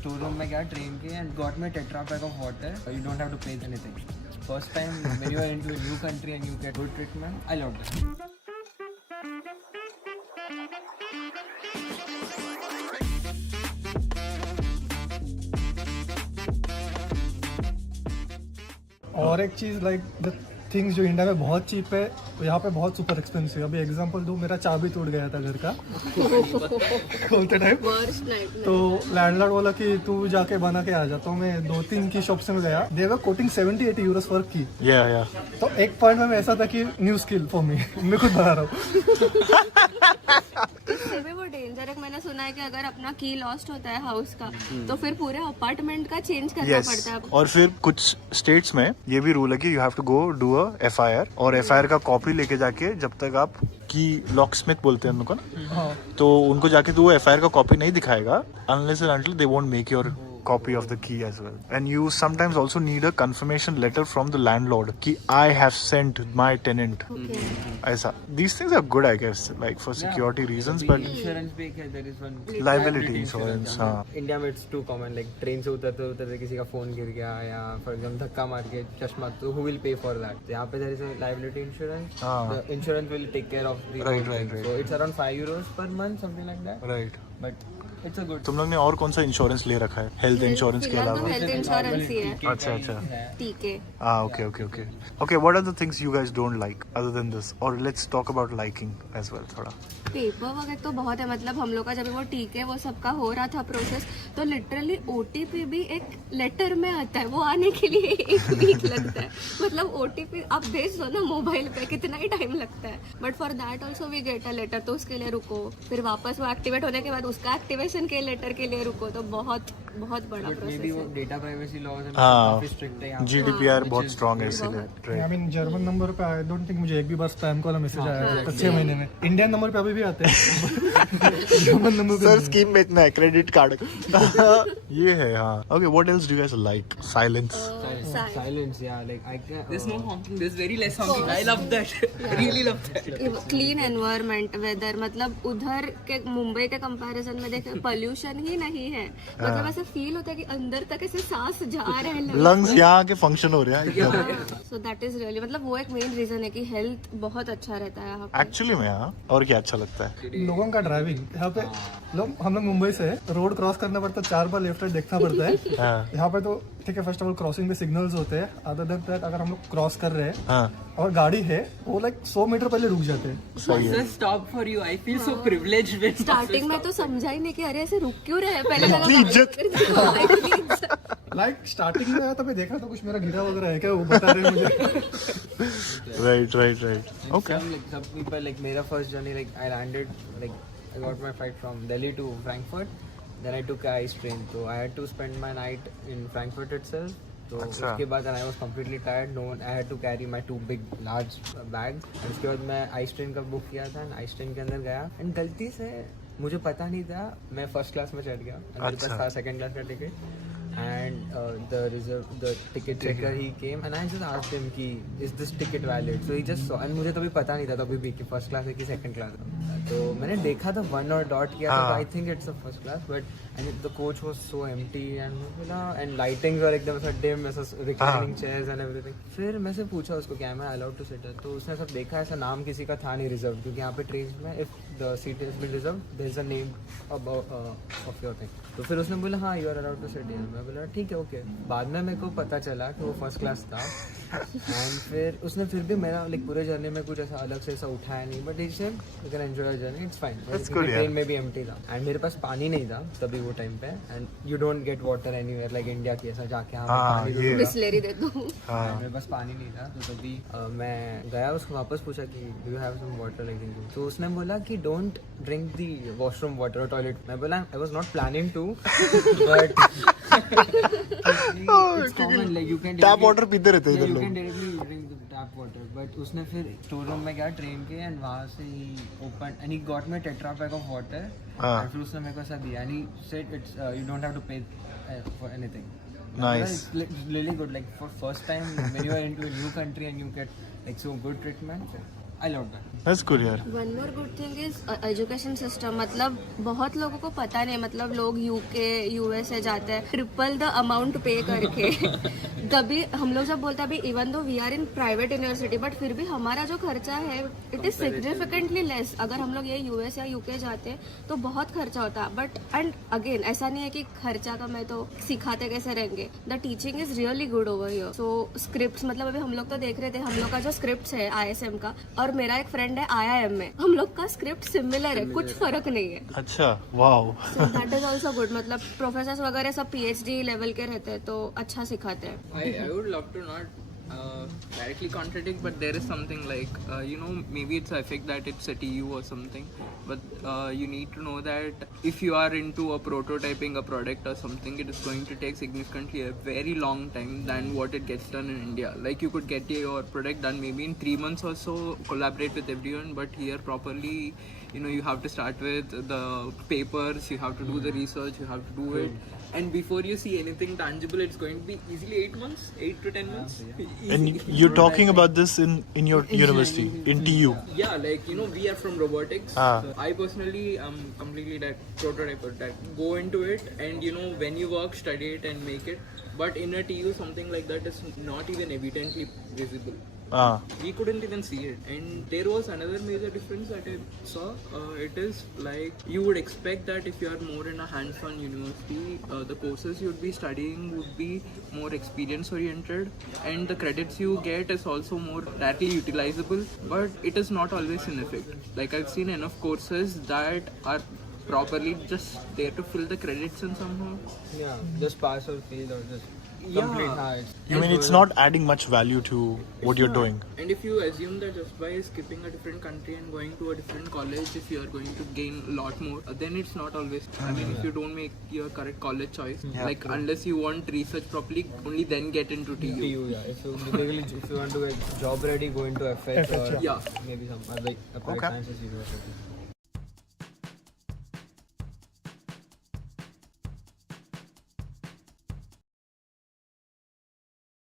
Store room में गया train के and got me tetra pack of water. You don't have to pay anything. First time when you are into a new country and you get good treatment, I loved it. और एक चीज़ like the things जो India में बहुत cheap है यहाँ पे बहुत सुपर एक्सपेंसिव है. अभी एग्जांपल दूँ, मेरा चाबी टूट गया था घर का खोलते टाइम. तो लैंडलॉर्ड बोला कि तू जाके बना के आ जा. तो मैं 2-3 की शॉप्स में गया. दे वर कोटिंग 70-80 यूरोस फॉर की. तो एक पॉइंट में ऐसा था कि न्यू स्किल फॉर मी. मैं खुद बना रहा हूँ. वो डेंजर है. मैंने सुना है कि अगर अपना की लॉस्ट होता है हाउस का तो फिर पूरे अपार्टमेंट का चेंज करना पड़ता है. और फिर कुछ स्टेट्स में ये भी रूल है कि you have to go do a FIR और FIR का कॉपी लेके जाके जब तक आप की लॉक स्मिथ बोलते हैं उनको ना, तो उनको जाके तो वो FIR का कॉपी नहीं दिखाएगा unless and until they won't make your copy of the key as well. And you sometimes also need a confirmation letter from the landlord कि I have sent my tenant. ऐसा. These things are good I guess like for security reasons but insurance भी है. There is one liability insurance. हाँ. India में it's too common. Like train से उतरते उतरते किसी का फोन गिर गया या फॉर एग्जांपल धक्का मार के चश्मा, तो who will pay for that. यहाँ पे there is a liability insurance. The insurance will take care of the Right. So it's around 5 euros per month something like that. Right. But it's a good. तुम लोग ने और कौन सा insurance ले रखा है हेल्थ इंश्योरेंस के अलावा? हेल्थ इंश्योरेंस ही है. अच्छा. टीके. Okay. What are the things you guys don't like other than this? Or let's talk about liking as well थोड़ा. पेपर वगैरह तो बहुत है. मतलब हम लोग का जब वो टीके वो सबका हो रहा था प्रोसेस, तो लिटरली OTP भी एक लेटर में आता है. वो आने के लिए 1 वीक लगता है. मतलब OTP आप भेज दो ना मोबाइल पे, कितना ही टाइम लगता है. But for that also we get a letter. तो उसके लिए रुको, फिर वापस वो एक्टिवेट होने के बाद उसका एक्टिवेशन के लेटर के लिए रुको. तो बहुत बहुत बड़ा मे प्रोसेस बी वो है. डेटा प्राइवेसी लॉज है हाँ. काफी स्ट्रिक्ट है यहाँ पे. GDPR बहुत स्ट्रॉन्ग है इसीलिए. आई मीन जर्मन नंबर पे आई डोंट थिंक मुझे एक भी बार स्पैम कॉल मैसेज आया है 6 महीने में. इंडियन नंबर पे अभी भी आते हैं. जर्मन नंबर पे सर स्कीम में इतना है क्रेडिट कार्ड. ये है. हाँ. Okay, what else do you guys like? Silence. Silence, yeah. Like I can. There's no honking. There's very less honking. I love that. Really love that. Clean environment weather. मतलब उधर के मुंबई के comparison में देखें pollution ही नहीं है. मतलब ऐसा फील होता है कि अंदर तक ऐसे सांस जा रहे हैं. लंग्स यहाँ के फंक्शन हो रहे हैं. सो दैट इज रियली मतलब वो एक मेन रीजन है कि हेल्थ बहुत अच्छा रहता है यहाँ पे. एक्चुअली में. हाँ. और क्या अच्छा लगता है? लोगों का ड्राइविंग यहाँ पे. हम लोग मुंबई से रोड क्रॉस करना पड़ता है, 4 बार लेफ्ट राइट देखना पड़ता है. हाँ. यहाँ पे तो ठीक है, फर्स्ट ऑफ ऑल क्रॉसिंग पे सिग्नल्स होते हैं. अदर देन दैट अगर हम लोग क्रॉस कर रहे हैं हाँ. और गाड़ी है वो लाइक 100 मीटर पहले रुक जाते हैं. सही है. Just stop for you. I feel so privileged when starting में तो समझा ही नहीं कि अरे ऐसे रुक क्यों रहे हैं. पहले लगा इज्जत. लाइक स्टार्टिंग में आया तो मैं देखा तो कुछ मेरा गिरा वगैरह है क्या, वो बता रहे हैं मुझे. Right. Okay. Some people like मेरा first journey like I landed like I got my flight from Delhi to Frankfurt. Then I took a ICE train. So I had to spend my night in Frankfurt itself. तो उसके बाद and I was completely tired. No one, I had to carry my 2 big large bags. और उसके बाद मैं ice train का book किया था. आइस ट्रेन के अंदर गया एंड गलती से मुझे पता नहीं था, मैं फर्स्ट क्लास में चढ़ गया. मेरे पास था सेकंड क्लास का ticket. And the ticket checker he came and I just asked him कि is this ticket valid? So he just saw and मुझे तभी पता नहीं था तभी भी कि फर्स्ट क्लास है कि सेकंड क्लास है. तो मैंने देखा था 1 और डॉट किया था. I think it's a first class but and the coach was so empty and lightings were एकदम ऐसा डिम, ऐसा रिक्लाइनिंग चेयर्स एंड एवरीथिंग. फिर मैं से पूछा उसको क्या मैं अलाउड टू सिट. तो उसने सब देखा, ऐसा नाम किसी का था नहीं रिजर्व, क्योंकि यहाँ पे ट्रेन में if the seat is been reserve there is a name of your thing. तो फिर उसने बोला हाँ you are allowed to sit here. मैं बोला ठीक है ओके. बाद में मेरे को पता चला कि वो फर्स्ट क्लास था. एंड फिर उसने फिर भी मेरा लाइक पूरे जर्नी में कुछ ऐसा अलग से ऐसा उठाया नहीं. But he said you can enjoy journey, it's fine. Train में भी एम्प्टी था एंड मेरे पास पानी नहीं था तभी वो टाइम पे. And you don't get water anywhere like India की ऐसा जाके पानी दो. बिस्लेरी दे दो. मेरे पास पानी नहीं था तो तभी मैं गया, उसको वापस पूछा कि do you have some water like in. तो उसने बोला कि don't drink the washroom water और टॉयलेट. मैं बोला I was not planning to but it's common like you can tap water पीते रहते हैं इधर you लोग. can directly drink the tap water. But उसने फिर स्टोर रूम में गया ट्रेन के एंड वहाँ से ही open and he got me tetra pack of water. हाँ. फिर उसने मेरे को ऐसा दिया and he said it's you don't have to pay for anything. Nice. It's really good like for first time when you are into a new country and you get like so good treatment. I loved that. That's good यार. One more good thing is education system. मतलब बहुत लोगों को पता नहीं, मतलब लोग UK USA जाते हैं ट्रिपल द अमाउंट पे करके. तभी हम लोग जब बोलते हैं अभी even though we are in private university but फिर भी हमारा जो खर्चा है इट इज सिग्निफिकेंटली लेस. अगर हम लोग ये यूएस या यूके जाते तो बहुत खर्चा होता. बट एंड अगेन ऐसा नहीं है कि खर्चा कम है तो सिखाते कैसे रहेंगे. The teaching is really good over here. So script मतलब अभी हम लोग तो देख रहे थे हम लोग का जो स्क्रिप्ट है ISM का, और मेरा एक फ्रेंड है IIM में, हम लोग का स्क्रिप्ट सिमिलर है, कुछ फर्क नहीं है. अच्छा, wow. That is also good. मतलब प्रोफेसर वगैरह सब PhD लेवल के रहते हैं तो अच्छा सिखाते हैं. I would love to not directly contradict, but there is something like maybe it's a effect that it's a TU or something, but you need to know that if you are into a prototyping a product or something, it is going to take significantly a very long time than what it gets done in India. Like you could get your product done maybe in 3 months or so, collaborate with everyone, but here properly you have to start with the papers, you have to do the research, you have to do it, and before you see anything tangible it's going to be easily 8 to 10 months. And you're talking about this in your university, in TU. Yeah, like we are from robotics. So I personally am completely that prototyper that go into it, and when you work, study it and make it. But in a TU something like that is not even evidently visible. We couldn't even see it. And there was another major difference that I saw. It is like you would expect that if you are more in a hands-on university, the courses you would be studying would be more experience oriented, and the credits you get is also more directly utilizable, but it is not always in effect. Like I've seen enough courses that are properly just there to fill the credits and somehow. Yeah, just pass or fail or just Yeah. complete. I mean, it's not adding much value to what you're doing. And if you assume that just by skipping a different country and going to a different college, if you are going to gain a lot more, then it's not always. I mean, if you don't make your correct college choice, like unless you want research properly, only then get into TU. TU, yeah. If you want to get job ready, go into FH or Yeah. maybe some like applied sciences university.